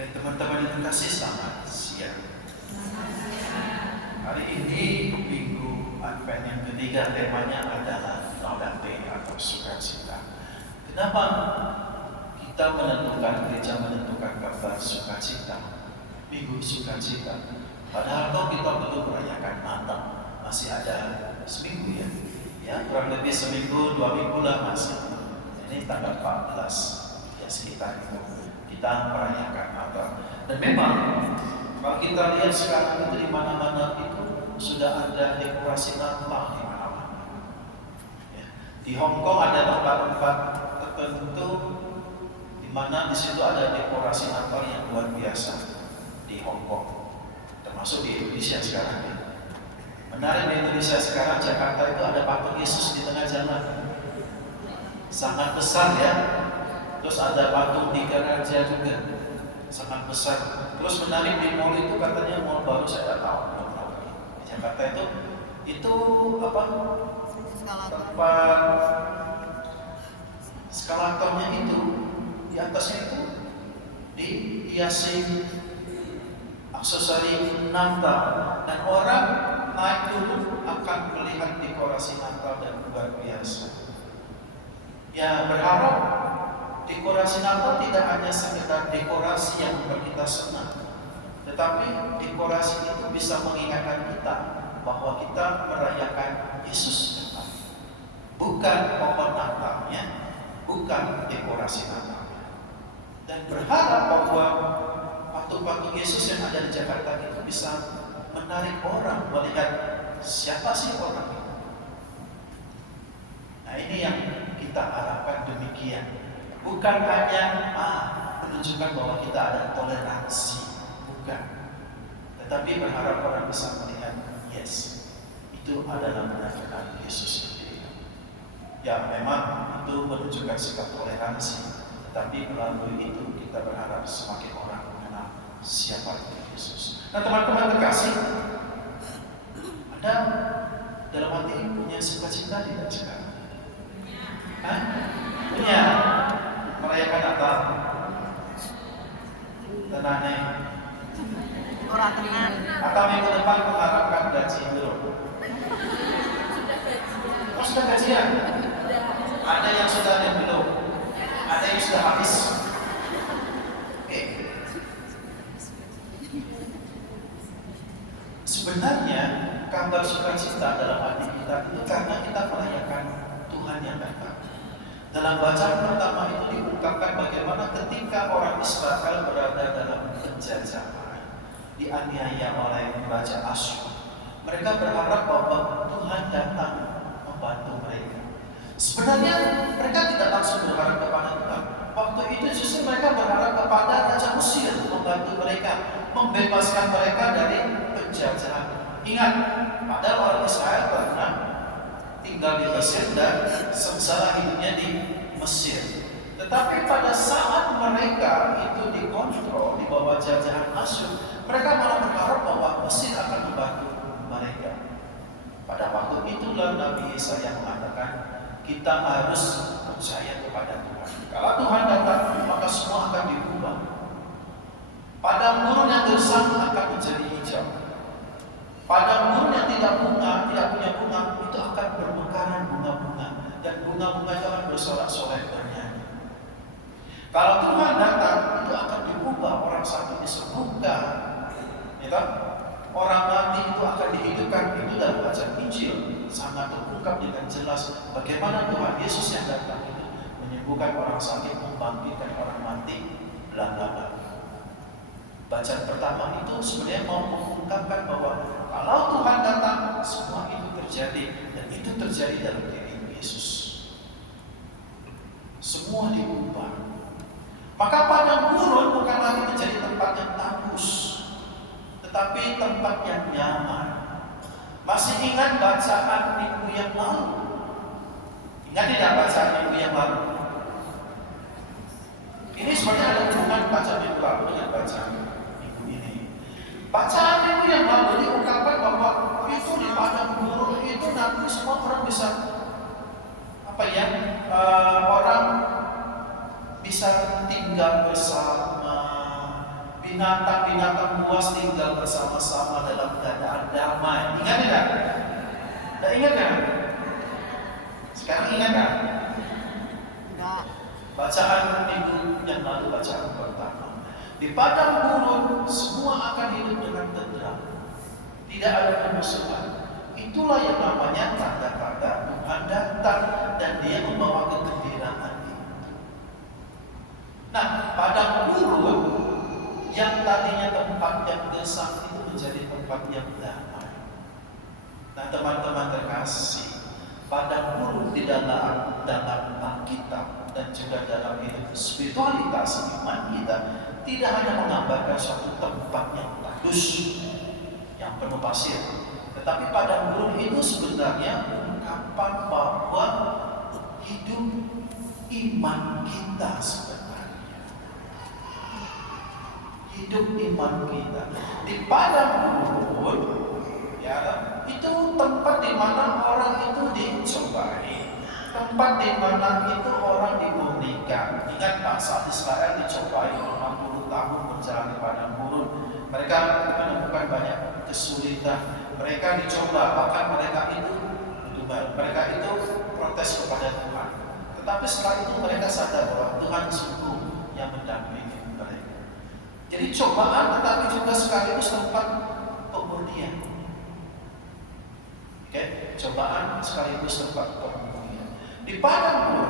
Baik teman-teman yang terkasih, selamat siang. Hari ini minggu Advent yang ketiga, temanya adalah Laudate atau sukacita. Kenapa gereja menentukan kata sukacita, minggu sukacita? Padahal kalau kita belum merayakan Natal, masih ada seminggu ya kurang lebih seminggu, 2 minggu lah masih. Ini tanggal 14 ya, sekitar itu kita merayakan Natal. Dan memang kalau kita lihat sekarang itu di mana-mana itu sudah ada dekorasi Natal di mana-mana. Ya. Di Hong Kong ada tempat-tempat tertentu di mana di situ ada dekorasi Natal yang luar biasa di Hong Kong, termasuk di Indonesia sekarang ya. Menarik, di Indonesia sekarang Jakarta itu ada patung Yesus di tengah jalan, sangat besar ya. Terus ada patung Tiga Raja juga, sangat besar. Terus menarik, di mall itu katanya mall baru, saya tidak tahu, belum tahu lagi. Di Jakarta itu apa? Tempat eskalatornya itu di atasnya itu dihiasi aksesori Natal, dan orang naik turun akan melihat dekorasi Natal dan luar biasa. Ya, berharap dekorasi Natal tidak hanya sekedar dekorasi yang membuat kita senang, tetapi dekorasi itu bisa mengingatkan kita bahwa kita merayakan Yesus datang. Bukan pohon Natalnya, bukan dekorasi Natalnya. Dan berharap bahwa patung-patung Yesus yang ada di Jakarta itu bisa menarik orang melihat siapa sih orang itu. Nah, ini yang kita harapkan demikian. Bukan hanya menunjukkan bahwa kita ada toleransi, bukan. Tetapi berharap orang bisa melihat, yes, itu adalah benar-benar Yesus sendiri. Ya, memang itu menunjukkan sikap toleransi, tetapi melalui itu kita berharap semakin orang mengenal siapa itu Yesus. Nah, teman-teman terkasih, Anda dalam hati punya sukacita tidak sekarang? Punya? Merayakan Natal? Tenane? Orang tenan. Atau minggu depan mengharapkan gaji belum? Oh, sudah gajian? Ada yang sudah dan belum? Ada yang sudah habis? Oke. Sebenarnya kabar sukacita dalam hati kita itu karena kita merayakan Tuhan yang datang. Dalam bacaan pertama itu diungkapkan bagaimana ketika orang Israel berada dalam penjajahan, dianiaya oleh Raja Asyur, mereka berharap bahwa Tuhan datang membantu mereka. Sebenarnya mereka tidak langsung berharap kepada Tuhan. Waktu itu justru mereka berharap kepada Raja Mesir membantu mereka, membebaskan mereka dari penjajahan. Ingat, padahal orang Israel pernah tinggal di Mesir dan sengsara hidupnya di Mesir. Tetapi pada saat mereka itu dikontrol di bawah jajahan Asyur, mereka malah berharap bahwa Mesir akan membantu mereka. Pada waktu itulah Nabi Yesaya mengatakan, kita harus percaya kepada Tuhan. Kalau Tuhan datang, maka semua akan diubah. Padang gurun yang gersang akan menjadi hijau. Padang gurun yang tidak punya bunga, itu akan bermekaran bunga-bunga, dan bunga-bunga itu akan bersorak-sorai bernyanyi. Kalau Tuhan datang, itu akan diubah, orang sakit disembuhkan, ya, orang mati itu akan dihidupkan. Itu dalam bacaan Injil sangat terungkap dengan jelas bagaimana Tuhan Yesus yang datang itu menyembuhkan orang sakit, membangkitkan orang mati, bla bla bla. Bacaan pertama itu sebenarnya mau mengungkapkan bahwa kalau Tuhan datang, semua itu terjadi, dan itu terjadi dalam diri Yesus. Semua diubah. Maka padang gurun bukan lagi menjadi tempat yang tandus, tetapi tempat yang nyaman. Masih ingat bacaan minggu yang lalu? Ingat tidak bacaan minggu yang lalu? Ini sebenarnya ada hubungan bacaan minggu lalu dengan bacaan minggu ini. Bacaan minggu yang lalu diungkapkan bahwa itu di padang gurun itu nanti semua orang bisa orang bisa tinggal bersama, binatang-binatang buas tinggal bersama-sama dalam keadaan damai. Ingat tidak? Tidak ingat kan? Sekarang ingat kan? Enggak. Bacaan minggu yang lalu, bacaan pertama. Di padang gurun semua akan hidup dengan tentram. Tidak ada permusuhan. Itulah yang namanya tanda-tanda Tuhan datang dan Dia membawa kegembiraan itu. Nah, padang gurun yang tadinya tempat yang gersang itu menjadi tempat yang damai. Nah, teman-teman terkasih, padang gurun di dalam Alkitab dan juga dalam hidup spiritualitas iman kita tidak hanya menggambarkan suatu tempat yang tandus, yang penuh pasir, tetapi padang gurun itu sebenarnya ungkapan bahwa hidup iman kita sebenarnya. Hidup iman kita di padang gurun, ya, itu tempat di mana orang itu dicobai, tempat di mana itu orang dimurnikan. Ingat bangsa Israel dicobai 40 tahun berjalan di padang gurun. Mereka menemukan banyak kesulitan. Mereka dicoba, bahkan mereka itu protes kepada Tuhan. Tetapi setelah itu mereka sadar bahwa Tuhan sungguh yang mendampingi mereka. Jadi cobaan tetapi juga sekaligus tempat pemurnian. Oke, cobaan sekaligus tempat pemurnian. Di padang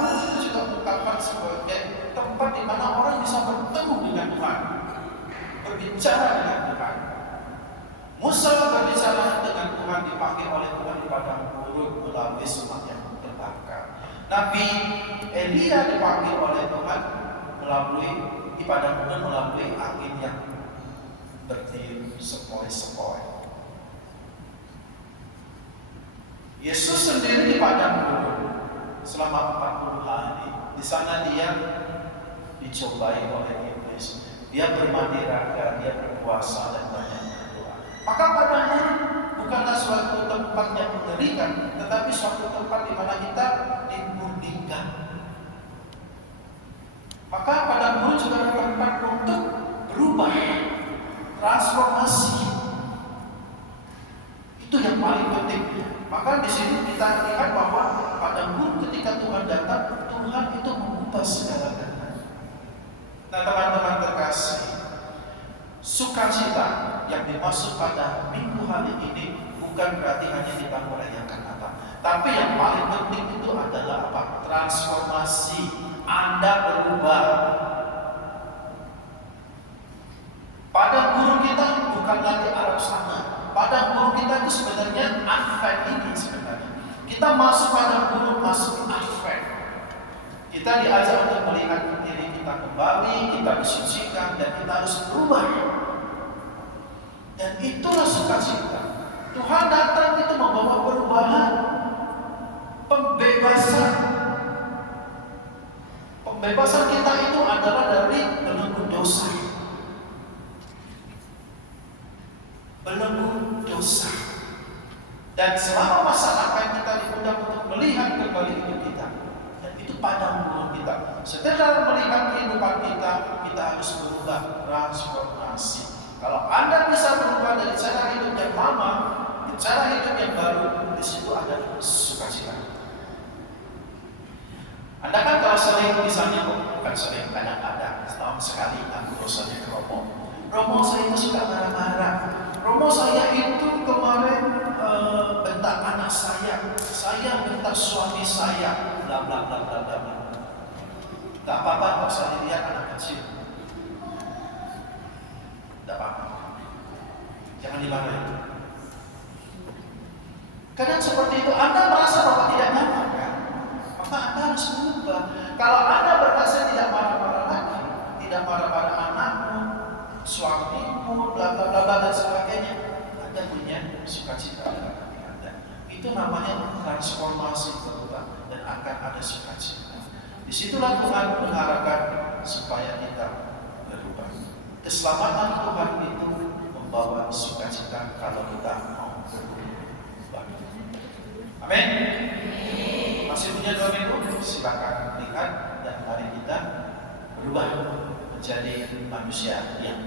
gurun itu juga merupakan sebagai tempat di mana orang bisa bertemu dengan Tuhan, berbicara dengan Tuhan. Musa berbicara dengan Tuhan, dipanggil oleh Tuhan di padang gurun melalui semak yang terbakar. Nabi Elia dipanggil oleh Tuhan di padang gurun melalui angin yang bertiup sepoi-sepoi. Yesus sendiri di padang gurun selama 40 hari. Di sana Dia dicobai oleh iblis. Dia bermandi raga, Dia berpuasa dan banyak berdoa. Maka padang gurun bukanlah suatu tempat yang mengerikan, tetapi suatu tempat di mana kita dimurnikan. Maka padang gurun juga adalah tempat untuk berubah, transformasi. Itu yang paling penting. Maka di sini kita lihat bahwa padang gurun ketika Tuhan datang, Tuhan itu mengubah segala-galanya. Nah, teman-teman terkasih, sukacita yang dimaksud pada minggu hari ini bukan berarti hanya kita merayakan Natal, tapi yang paling penting itu adalah apa? Transformasi. Anda berubah. Padang gurun kita bukan lagi Arab sana. Padang gurun kita itu sebenarnya Advent ini sebenarnya. Kita masuk padang gurun, masuk Advent. Kita diajak untuk melihat diri kita kembali, kita disucikan, dan kita harus berubah. Dan itulah sukacita. Tuhan datang itu membawa perubahan, pembebasan. Pembebasan kita itu adalah dari belenggu dosa. Belenggu dosa. Dan selama masa Advent kita diundang untuk melihat kembali hidup kita. Dan itu padang gurun kita. Setelah melihat kehidupan kita, kita harus berubah, transformasi. Kalau Anda bisa berubah dari cara hidup yang lama ke cara hidup yang baru, di situ ada sukacita. Anda kan kalau sering misalnya, bukan sering, kadang ada setahun sekali aku bosannya ke Romo. Romo saya itu suka marah-marah. Romo saya itu kemarin bentak anak saya bentak suami saya, bla bla bla bla bla. Tak apa-apa kalau saya lihat anak kecil. Tidak apa-apa. Jangan dimarahi. Kadang seperti itu, Anda merasa bahwa tidak nyaman kan? Maka Anda harus berubah. Kalau Anda berhasil tidak marah-marah lagi, tidak marah pada anakmu, suamimu, bla bla bla dan sebagainya, Anda punya sukacita dalam hati Anda. Itu namanya transformasi berubah dan akan ada sukacita. Disitulah Tuhan mengharapkan supaya kita berubah. Keselamatan Tuhan itu membawa sukacita kalau kita mau berubah. Amin. Masih punya 2 minggu? Silakan lihat dan mari kita berubah menjadi manusia manusia yang